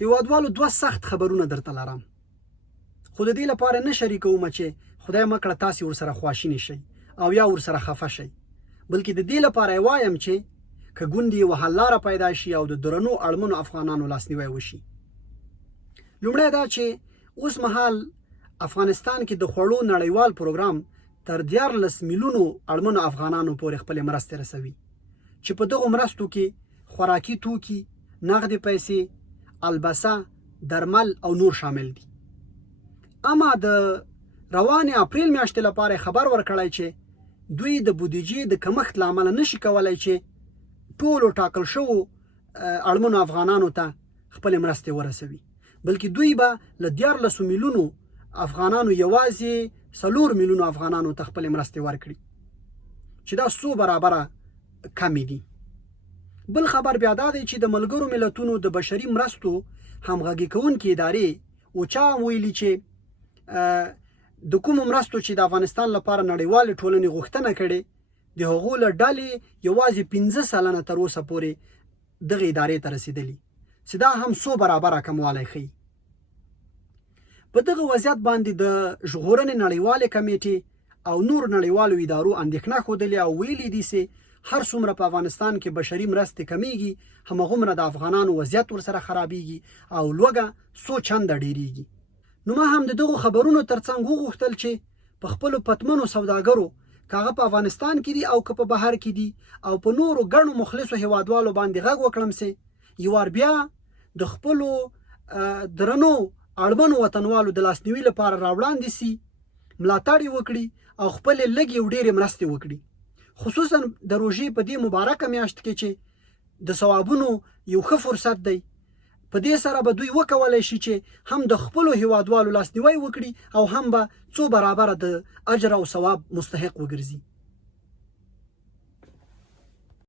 هیوادوالو دوه سخت خبرونه درته لرم، خو د دې لپاره نه شریکوم چې خدای مه کړه تاسې ورسره خواشیني شئ او یا ورسره خفه شئ، بلکې د دې لپاره یې وایم چې که ګوندې یوه حل لاره پیدا شي او د درنو اړمنو افغانانو لاسنیوی وشي. لومړی دا چې اوس مهال افغانستان کې د خوړو نړیوال پروګرام تر 14 میلیونو اړمنو افغانانو پورې خپلې مرستې رسوي چې په دغو مرستو کې خوراکي توکي، نغدې پیسې، البسه، درمل او نور شامل دي. اما د روانې اپریل میاشتې لپاره خبر ورکړی چې دوی د بودیجې د کمښت له امله نشي کولی چې ټولو ټاکل شوو اړمنو افغانانو ته خپلې مرستې ورسوي، بلکې دوی به له 14 میلیونو افغانانو یوازې 4 میلیونو افغانانو ته خپلې مرستې ورکړي چې دا 100 برابره کمې دي. بل خبر بیا دا دی چې د ملګرو ملتونو د بشري مرستو همغږي کوونکې ادارې اوچا ویلي چې د کومو مرستو چې د افغانستان لپاره نړیوالې ټولنې غوښتنه کړې د هغو له ډلې یوازې 15 سلنه تر اوسه پورې دغه ادارې ته رسېدلي، چې دا هم 100 برابره کموالی ښیي. په دغه وضعیت باندې د ژغورنې نړیوالې کمیټې او نور نړیوالو ادارو اندېښنه ښودلې او ویلي دي چې هر څومره په افغانستان کې بشري مرستې کمیږي هماغومره د افغانانو وضعیت ورسره خرابېږي او لوږه څو چنده ډېرېږي. نو ما هم د دغو خبرونو ترڅنګ وغوښتل چې په خپلو پتمنو سوداګرو که هغه په افغانستان کې دي او که په بهر کې دي او په نورو ګڼو مخلصو هیوادوالو باندې غږ وکړم چې یو وار بیا د خپلو درنو اړمنو وطنوالو د لاسنیوي لپاره راوړاندې سي، ملاتړ یې وکړي او خپلې لږې او ډېرې مرستې وکړي، خصوصا د روژې په دې مبارکه میاشت کې چې د ثوابونو یو ښه فرصت دی. په دې سره به دوی وکولی شي چې هم د خپلو هیوادوالو لاسنیوی وکړي او هم به 100 برابره د اجر او ثواب مستحق وګرځي.